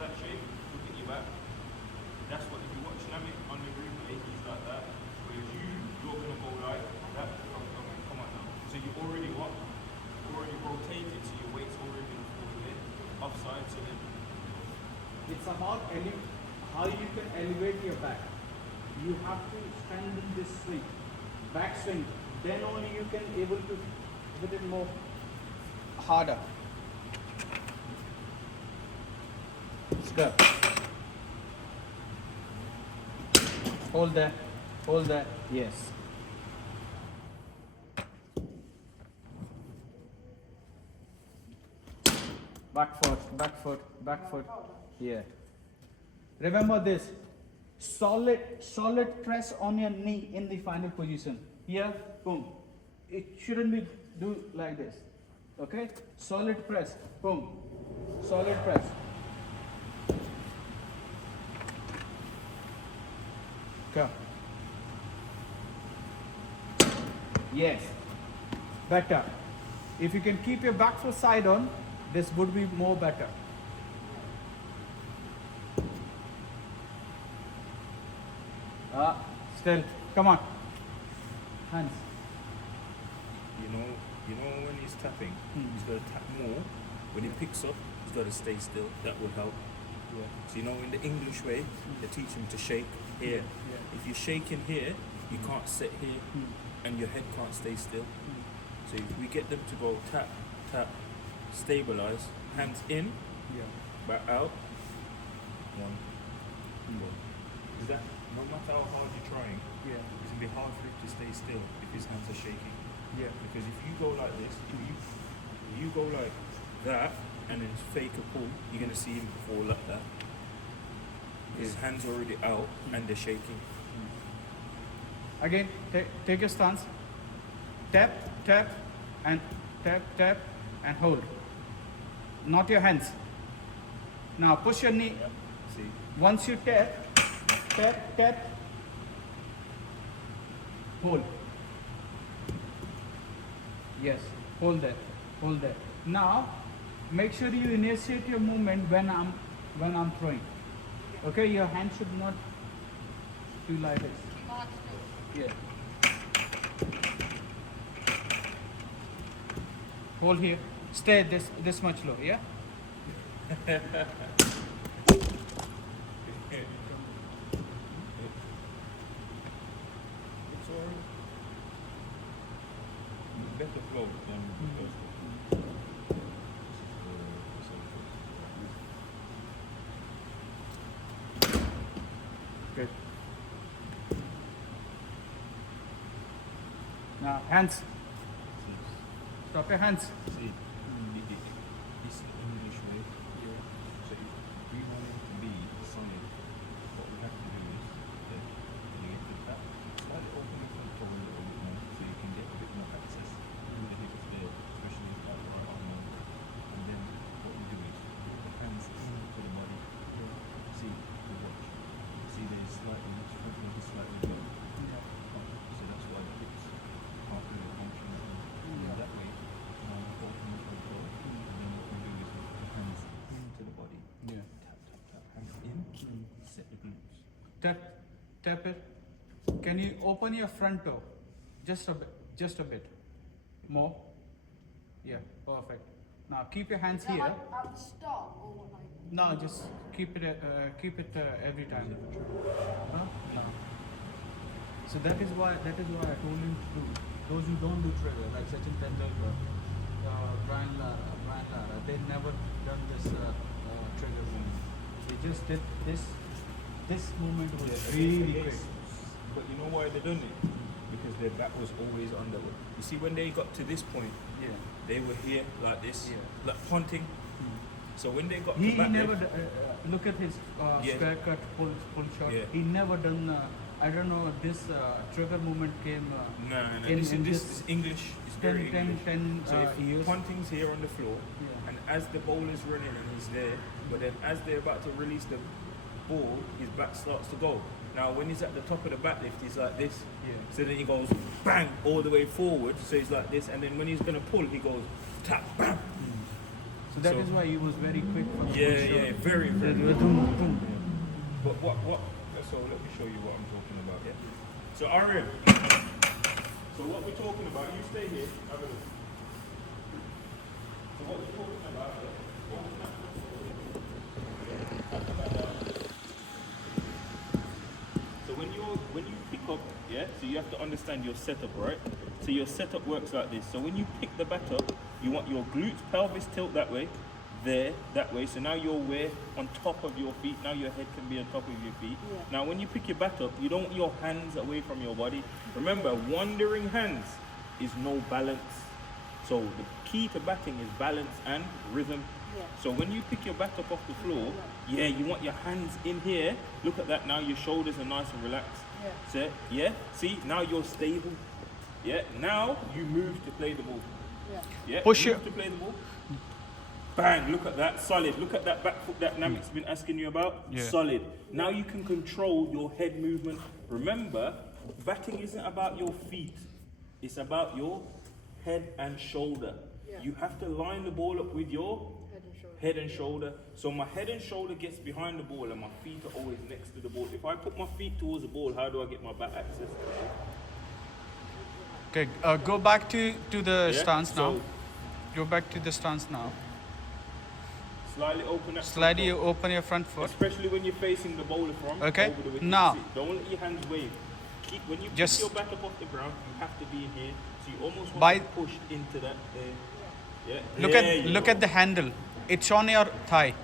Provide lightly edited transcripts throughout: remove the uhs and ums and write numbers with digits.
that shape, look at your back. That's what, if you watch Namek on the replay, he's like that. Whereas you're going to go like that. Come on now. So you already what? Already rotated, so your weight's already going to fall in, offside, so then. It's about how you can elevate your back. You have to stand in this swing, back swing. Then only you can able to hit it more harder. Let's go. Hold that. Hold that. Yes. Back foot, back foot, back foot. Yeah. Remember this. Solid press on your knee in the final position. Here, boom. It shouldn't be do like this. Okay? Solid press. Boom. Solid press. Go. Yes. Better. If you can keep your back foot side on, this would be more better. Still. Come on. Hands. You know when he's tapping, he's got to tap more. When he picks up, he's got to stay still. That will help. Yeah. So you know in the English way, they teach him to shake here. Yeah. If you're shaking here, you can't sit here, and your head can't stay still. So if we get them to go tap, tap, stabilize, hands in, Yeah. back out, one, one. Is that, no matter how hard you're trying, Yeah. it's going to be hard for him to stay still if his hands are shaking. Yeah. Because if you go like this, if you go like that and then fake a pull, you're going to see him fall like that. His hands are already out and they're shaking. Again, take your stance. Tap, tap, and tap, tap, and hold. Not your hands. Now push your knee. See? Once you tap, tap, tap, hold. Yes, hold that, hold that. Now, make sure you initiate your movement when I'm throwing. Okay, your hand should not do like this. Yeah. Hold here. Stay this much low. Yeah. It's alright. Better flow than the first one. Good. Now hands. Stop your hands. See, it's the English way. So if we want it to be solid, what we have to do is that when you get the tap, slightly open your front toe a little bit more so you can get a bit more access to the hips there, especially if like right arm over. And then what we do is put the hands into the body. See, we watch. See there's slightly much movement, slightly low. So that's why the hips can't really function that way. Open the front door, and then what we do is we put the hands into the body. Yeah. Tap, tap, tap. Hands in, set the glutes. Tap it. Can you open your front toe? Just a bit. More. Yeah, perfect. Now keep your hands here. Like at the start or what, like? No, just keep it every time. Huh? No. So that is why I told him to do. Those who don't do trigger, like Sachin Tendulkar, Brian Lara, they never done this trigger movement. They just did this. This movement was really quick. But you know why they done it? Because their back was always underward. You see, when they got to this point, Yeah. they were here like this, Yeah. like punting. So when they got He to back, never look at his Yeah. square cut pull shot. Yeah. He never done. I don't know. This trigger movement came. no. in This this is English. It's very 10 English. So if years. punting's here on the floor, Yeah. and as the bowler's running and he's there, but then as they're about to release the ball, his back starts to go. Now when he's at the top of the back lift, he's like this. Yeah. So then he goes bang all the way forward. So he's like this, and then when he's gonna pull, he goes tap bam. So that is why he was very quick for the Yeah, first shot. yeah, very, very. Boom, boom. But what? So let me show you what I'm talking about. Yeah. So Ariel. So what we're talking about? You stay here. Have a look. So what we're talking about? So when you pick up, yeah. So you have to understand your setup, right? So your setup works like this. So when you pick the bat up, you want your glutes, pelvis tilt that way. There, that way. So now you're where on top of your feet. Now your head can be on top of your feet. Yeah. Now when you pick your bat up, you don't want your hands away from your body. Remember, wandering hands is no balance. So the key to batting is balance and rhythm. Yeah. So when you pick your bat up off the floor, yeah, you want your hands in here. Look at that now, your shoulders are nice and relaxed. Yeah. So, yeah, see, now you're stable. Yeah, now you move to play the ball. Yeah. Yeah, Push move it. to play the ball. Bang, look at that, solid. Look at that back foot that Namik's been asking you about. Yeah. Solid. Now you can control your head movement. Remember, batting isn't about your feet. It's about your head and shoulder. Yeah. You have to line the ball up with your Head and shoulder. head and shoulder. So my head and shoulder gets behind the ball and my feet are always next to the ball. If I put my feet towards the ball, how do I get my back access? Okay, go back to the Yeah, stance now. so Go back to the stance now. slightly open that. Slightly front foot, open your front foot. especially when you're facing the bowler from Okay, over the wicket. now. See, don't let your hands wave. Keep when you Just- pick your back up off the ground, you have to be in here. So you almost want By- to push into that there. Yeah. Look there you look go. at the handle. It's on your thigh.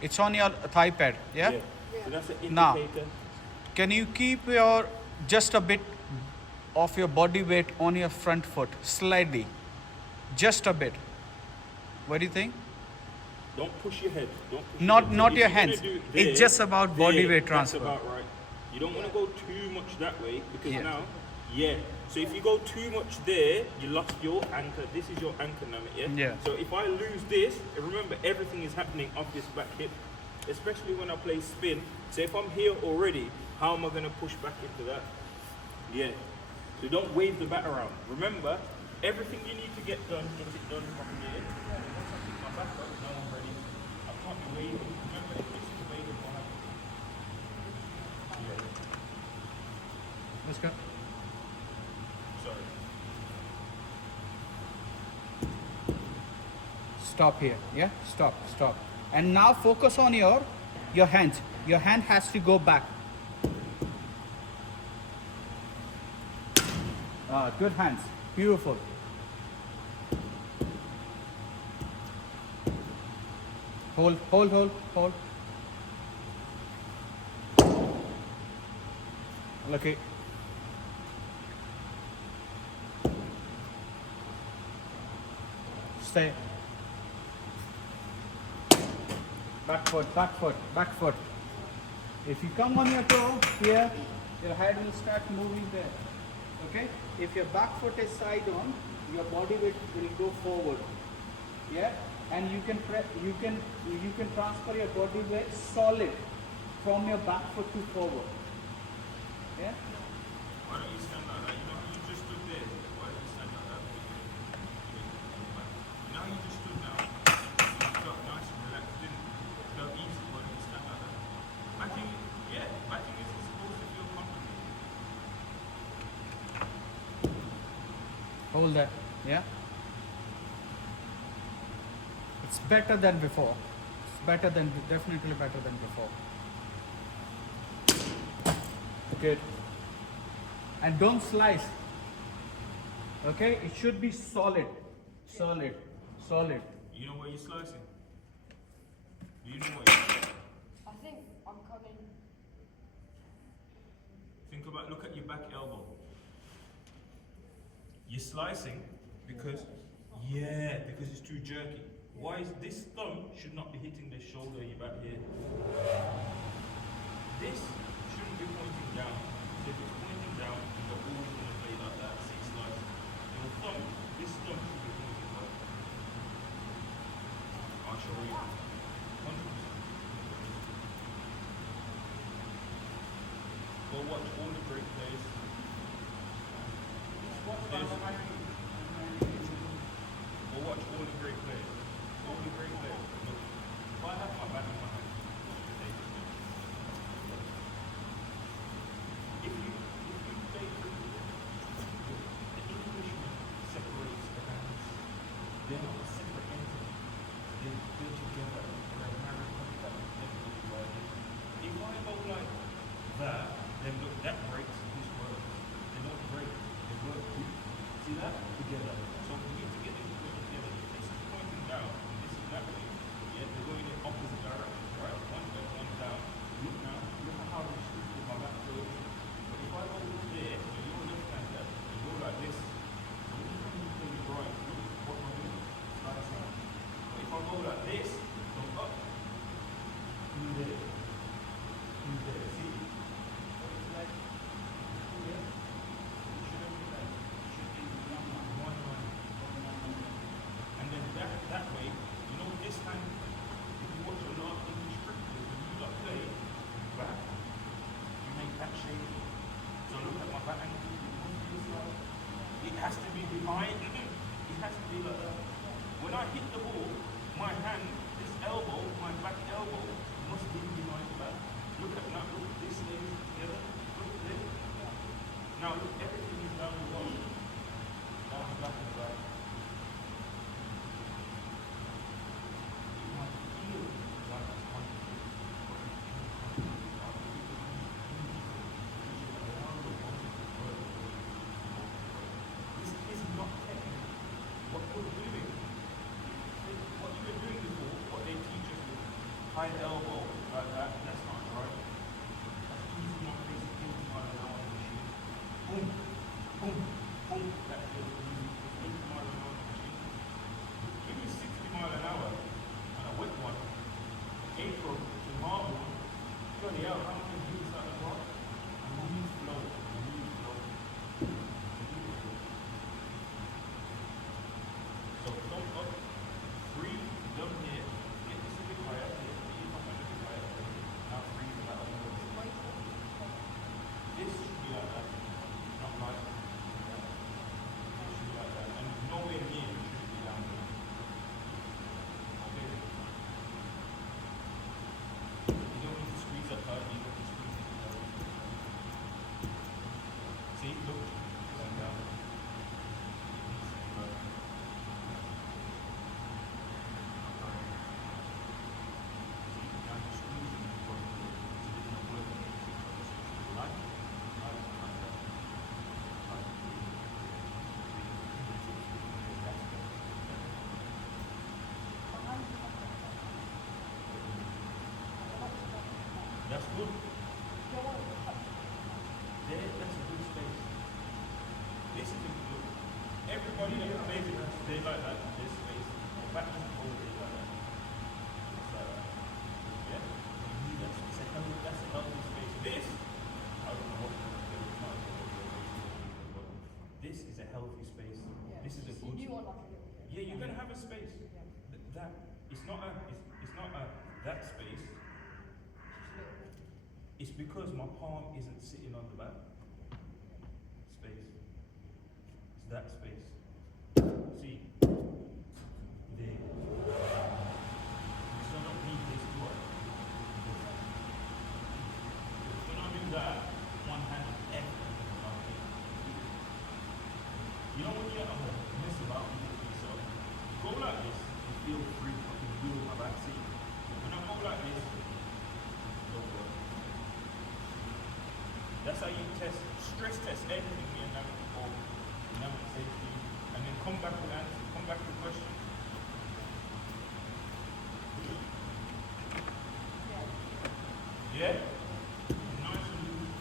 It's on your thigh pad. Yeah. So that's an Now. indicator. Can you keep your just a bit of your body weight on your front foot slightly, just a bit? What do you think? Don't push your head. Don't push Not your head. not If your you're gonna hands. do it It's there, just about body there, weight transfer. That's about right. You don't want to go too much that way because Yeah. now, yeah. So if you go too much there, you lost your anchor. This is your anchor now, yeah? Yeah. So if I lose this, remember everything is happening off this back hip, especially when I play spin. So if I'm here already, how am I going to push back into that? Yeah. So don't wave the bat around. Remember, everything you need to get done, get it done from here. Once I pick my back up, now I'm ready. I can't be waving. Remember, if this is waving, what happens? Yeah. Let's go. Sorry. Stop here. Yeah. Stop. And now focus on your hands. Your hand has to go back. Good hands. Beautiful. Hold. Okay. Stay. Back foot. If you come on your toe here, your head will start moving there. Okay? If your back foot is side on, your body weight will go forward. Yeah? And you can transfer your body weight solid from your back foot to forward. Yeah? Why don't you stand like that? You know, you just stood there. Why don't you stand like that? Now you just stood now. You felt nice and relaxed, didn't you? Felt easy. Why don't you stand like that? Batting is supposed to feel comfortable. Hold that. Yeah? It's better than before. Definitely better than before. Good. And don't slice. Okay? It should be solid. Solid. You know where you're slicing? You know where you're I think I'm coming. Think about, look at your back elbow. You're slicing because it's too jerky. Why is this thumb should not be hitting the shoulder of your back here? This shouldn't be pointing down. So if it's pointing down, you're always going to play like that, see slice. Your thumb, this thumb should be pointing up. I'll show you. 100%. Go watch all the great plays. Go watch all the great plays. only great player. Look, if I have my back in my hand, if you play cricket, the Englishman separates the hands. They're not a separate entity. They're together. They're a married couple that definitely like it. If I go like that, then look, that breaks this work. They don't break. They work see that? Together. So we need to get them to work together. If this is pointing down, and this is that way, yeah, they're going in opposite directions, right? One up, one down. Look now, look at how restricted my back goes. But if I go there, so you're left hander, you go like this. So when you come into your right, look what I'm doing. Slice out. But if I go like this, go up, in there, see? So it's like, yeah. It shouldn't be like, it should be one line. And then that way, you know, this time, if you watch a lot of English cricket, when you got play, back, you make that shape. So look at my back angle. It has to be behind. It has to be like that. When I hit the ball, my hand, this elbow, my back elbow, must be behind the back. Look at now. Look, this stays together. Look there. Now look, everything is down the bottom. Down the back and right. You might feel like it's one. This is not technical. What you're doing, what you were doing before, what they teach us with high elbow, like that, that's not right. That's easy, not basic 80 mile an hour machine. Boom, boom, boom. That feels easy. 80 mile an hour machine. Give me 60 mile an hour on a wet one. April to Marble. Bloody hell, how many views that as well? A new flow. A new flow. So come up, free, down here, get this a bit higher, here, get your top a bit higher, now free for that other one. This should be like that, not like that. It should be like that, and nowhere near it should be down there. Okay? You don't need to squeeze up hard, you don't need to squeeze it down. See, look, going down. That's good. There, that's a good space. This is a good. Everybody that plays it, they like that. This space. Back is always like that. It's like that. Yeah? You need that. It's a healthy, that's a healthy space. This, I don't know what it's not. This is a healthy space. This is a good. Yeah, you're gonna have a space. That it's not a that space. It's because my palm isn't sitting on the back. Space. It's that space. See? There. You still don't need this to work. When I do that, one hand is everything. You know when you're at home, mess about with yourself. Go like this and feel free. I can feel my back seat. When I go like this, don't work. That's how you stress test everything me and Navi before. Navi safety. And then come back with answers, come back with questions. Yeah? Nice and loose.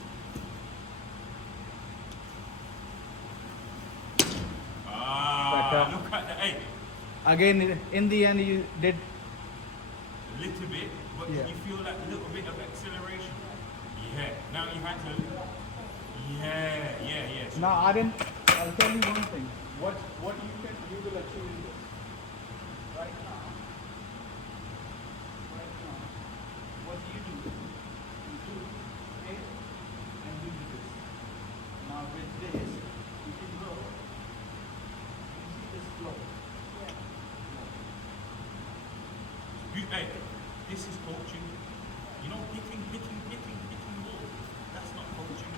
Look at that. Hey. Again, in the end, you did. A little bit, but Yeah. you feel that little bit of acceleration. Yeah. Now you had to. Yeah. So Now, Aryan, I'll tell you one thing. What you will achieve is this. Right now, what you do this and you do this. Now with this, you can go. You see this flow. Hey, this is coaching. You know, hitting ball. That's not coaching.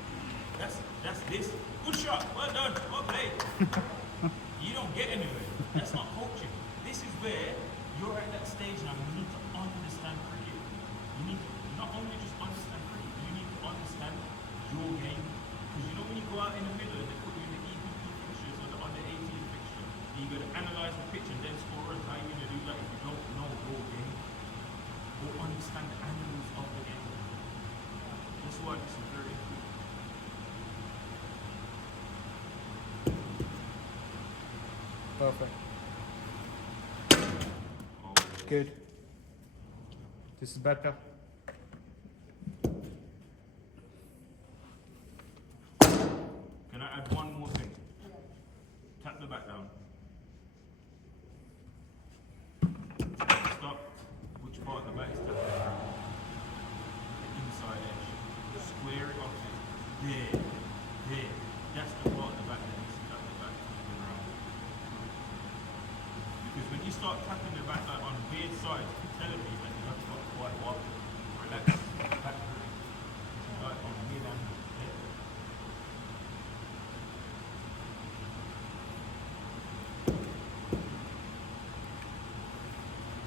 That's this. Good shot. Well done. Well played. You don't get anywhere. That's not coaching. This is where you're at that stage now. You need to understand cricket. You need to not only just understand cricket, you need to understand your game. Because you know when you go out in the middle and they put you in the EPP fixtures or the under 18 fixture, you got to analyze the pitch and then score it. How are you going to do that if you don't know your game? Or understand the angles of the game. That's why this is very important. Perfect. Oh, Good. This is better. can I add one more thing? Tap the back down. Stop. Which part of the back is tapping down? The inside edge. Square it off. There. There. That's the part of the back that needs to tap the back around. Because when you start tapping the back like on weird sides, it's telling me that you have got quite what. Relax. Back. Like on mid angle. There.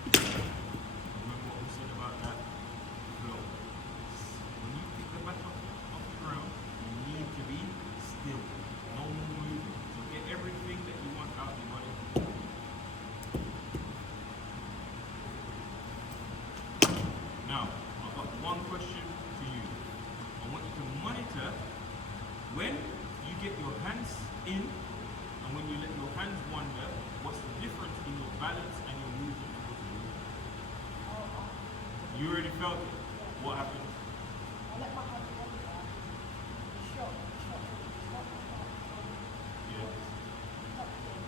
Remember what we said about that flow. When you pick the back off the ground, you need to be still. No more movement. So get everything that you want out of your body. Now, I've got one question to you. I want you to monitor when you get your hands in and when you let your hands wander, what's the difference in your balance and your movement? You already felt it. What happened? I let my hand go there. Shot. Not my hand. Yeah. Tucked in.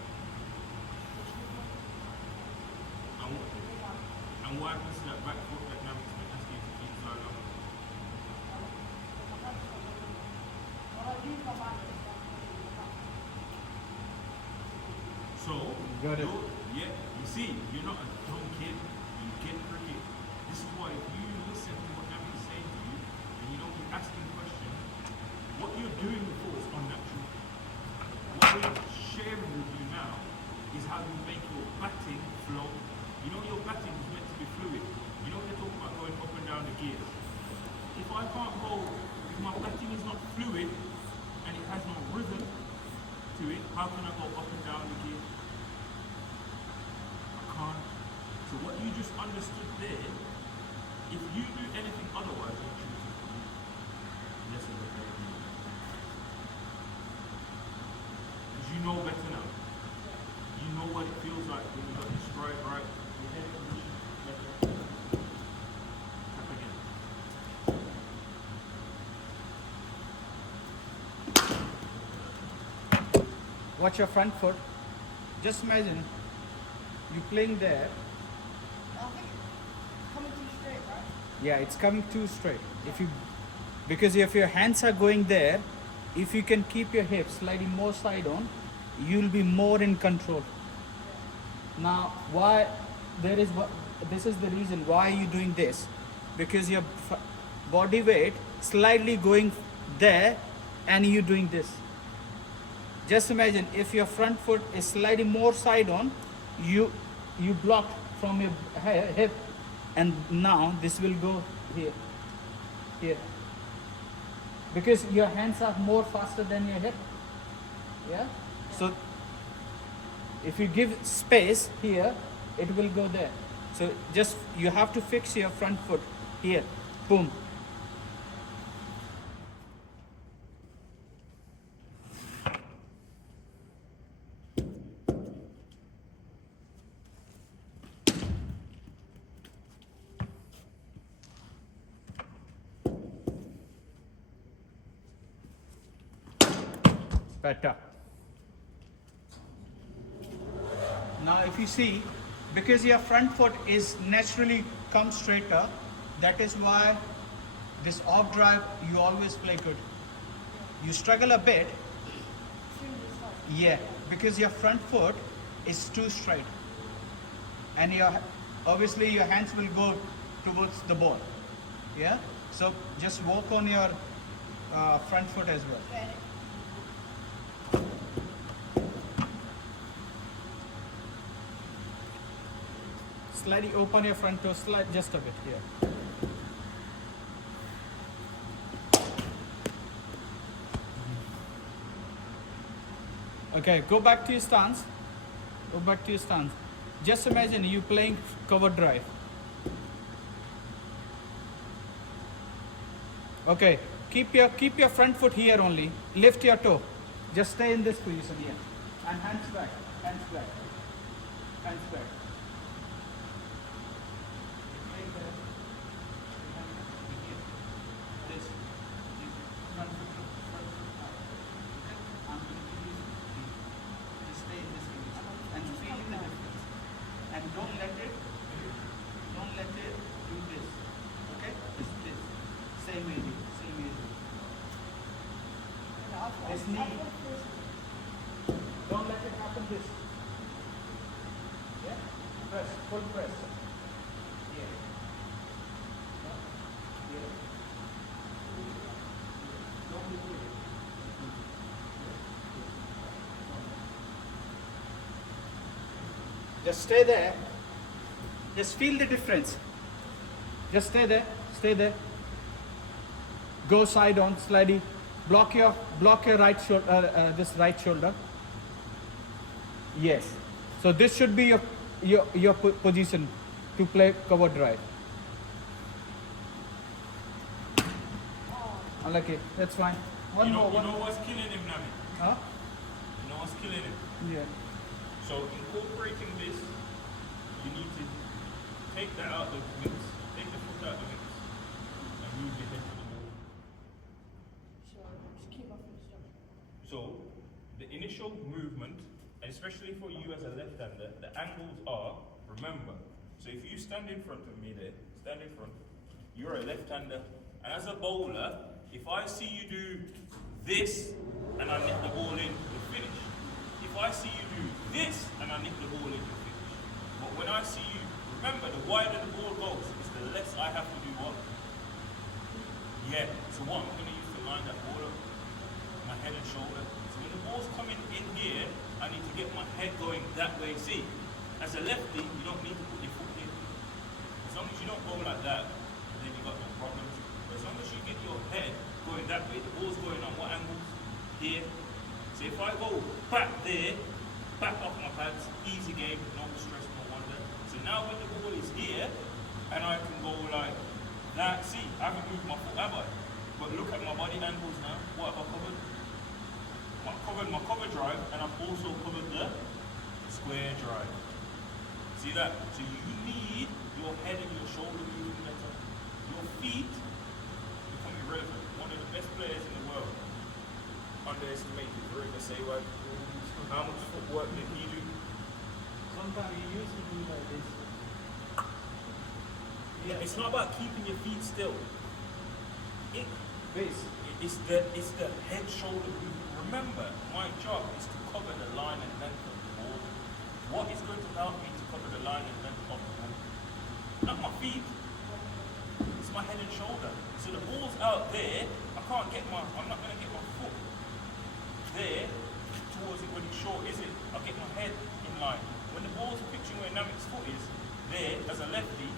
And what happens to that back foot that now is asking you to keep slowing up? When I use my hand, it's like So, Got it. yeah, you see, you're not a dumb kid. You get cricket. This is why if you listen to what Nabi is saying to you and you don't keep asking questions, what you're doing before is unnatural. What we're sharing with you now is how you make your batting flow. You know your batting is meant to be fluid. You know they talk about going up and down the gears. If I can't go, if my batting is not fluid and it has no rhythm to it, how can I go up and down the gears? I can't. So what you just understood there, if you do anything otherwise, you're choosing to do less of a better thing. Because you know better now. You know what it feels like when you got your stride right, your head position better. Tap again. Watch your front foot. Just imagine you playing there. I think it's coming too straight, right? Yeah, it's coming too straight. Because if your hands are going there, if you can keep your hips slightly more side on, you'll be more in control. Now, this is the reason why you're doing this, because your body weight slightly going there, and you're doing this. Just imagine if your front foot is slightly more side on, you block from your hip, and now this will go here, because your hands are more faster than your hip. Yeah. So if you give space here, it will go there. So just you have to fix your front foot here. Boom. Better. Now if you see, because your front foot is naturally come straighter, that is why this off drive you always play good. You struggle a bit, yeah, because your front foot is too straight, and obviously your hands will go towards the ball. Yeah? So just walk on your front foot as well. Ready. Slightly open your front toe, slide just a bit here. Okay, go back to your stance. Go back to your stance. Just imagine you playing cover drive. Okay, keep your front foot here only. Lift your toe. Just stay in this position here. And hands back, hands back, hands back. This, front foot, I'm going to use the, just stay in this position and feel the difference. And don't let it do this. Okay? Just this. Same area, same area. This knee. Don't let it happen this. Yeah? Press, full press. Yeah. Yeah. Don't do it. Just stay there. Just feel the difference. Just stay there. Stay there. Go side on, slightly. Block your right shoulder. This right shoulder. Yes. So this should be your position to play cover drive. Okay, that's fine. One more. You know what's killing him, Nami? Huh? You know what's killing him? Yeah. So incorporating this, you need to take that out of the mix, take the foot out of the mix, and move your head to the ball. So just keep off your stuff. So the initial movement, and especially for you as a left-hander, the angles are, remember, so if you stand in front of me there, stand in front, you're a left-hander, and as a bowler, if I see you do this, and I nick the ball in, you're finished. If I see you do this, and I nick the ball in, you're finished. But when I see you, remember, the wider the ball goes, is the less I have to do what? Yeah, so what I'm going to use to line that ball up, my head and shoulder. So when the ball's coming in here, I need to get my head going that way. See, as a lefty, you don't need to put your foot in. As long as you don't go like that, then you got no problems. But as long as you get your head going that way, the ball's going on what angles? Here. So if I go back there, back off my pads, easy game, no stress, no wonder. So now when the ball is here, and I can go like that, see, I haven't moved my foot, have I? But look at my body angles now. What have I covered? I've covered my cover drive, and I've also covered the square drive. See that? So you need your head and your shoulder moving better. Your feet become irrelevant. One of the best players in the world, underestimated, Riga Seywag. How much footwork did he do? Sometimes you used to do like this. Yeah, it's not about keeping your feet still. Base. It's the head shoulder movement. Remember, my job is to cover the line and length of the ball. What is going to help me to cover the line and length of the ball? Not my feet. It's my head and shoulder. So the ball's out there. I'm not going to get my foot there towards it when it's short, is it? I'll get my head in line. When the ball's pitching where Namik's foot is, there, as a lefty,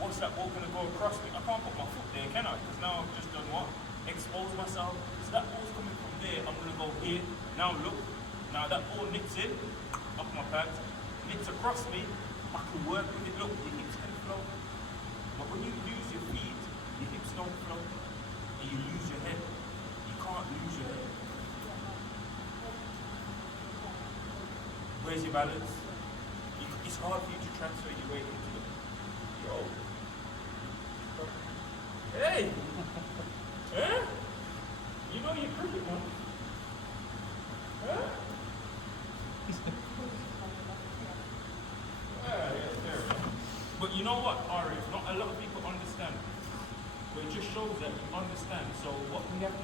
what's that ball going to go across me? I can't put my foot there, can I? Because now I've just done what? Expose myself. So that ball's coming from there, I'm going to go here. Now look, now that ball nicks in, off my pads, nicks across me, I can work with it. Look, your hips can flow. But when you use your feet, your hips don't flow. And you lose your head. You can't lose your head. Where's your balance? It's hard for you to transfer your weight into the... Yo. Hey! Huh? You know your cricket, man. Huh? But you know what, Ari? Not a lot of people understand. But it just shows that you understand. So what we have to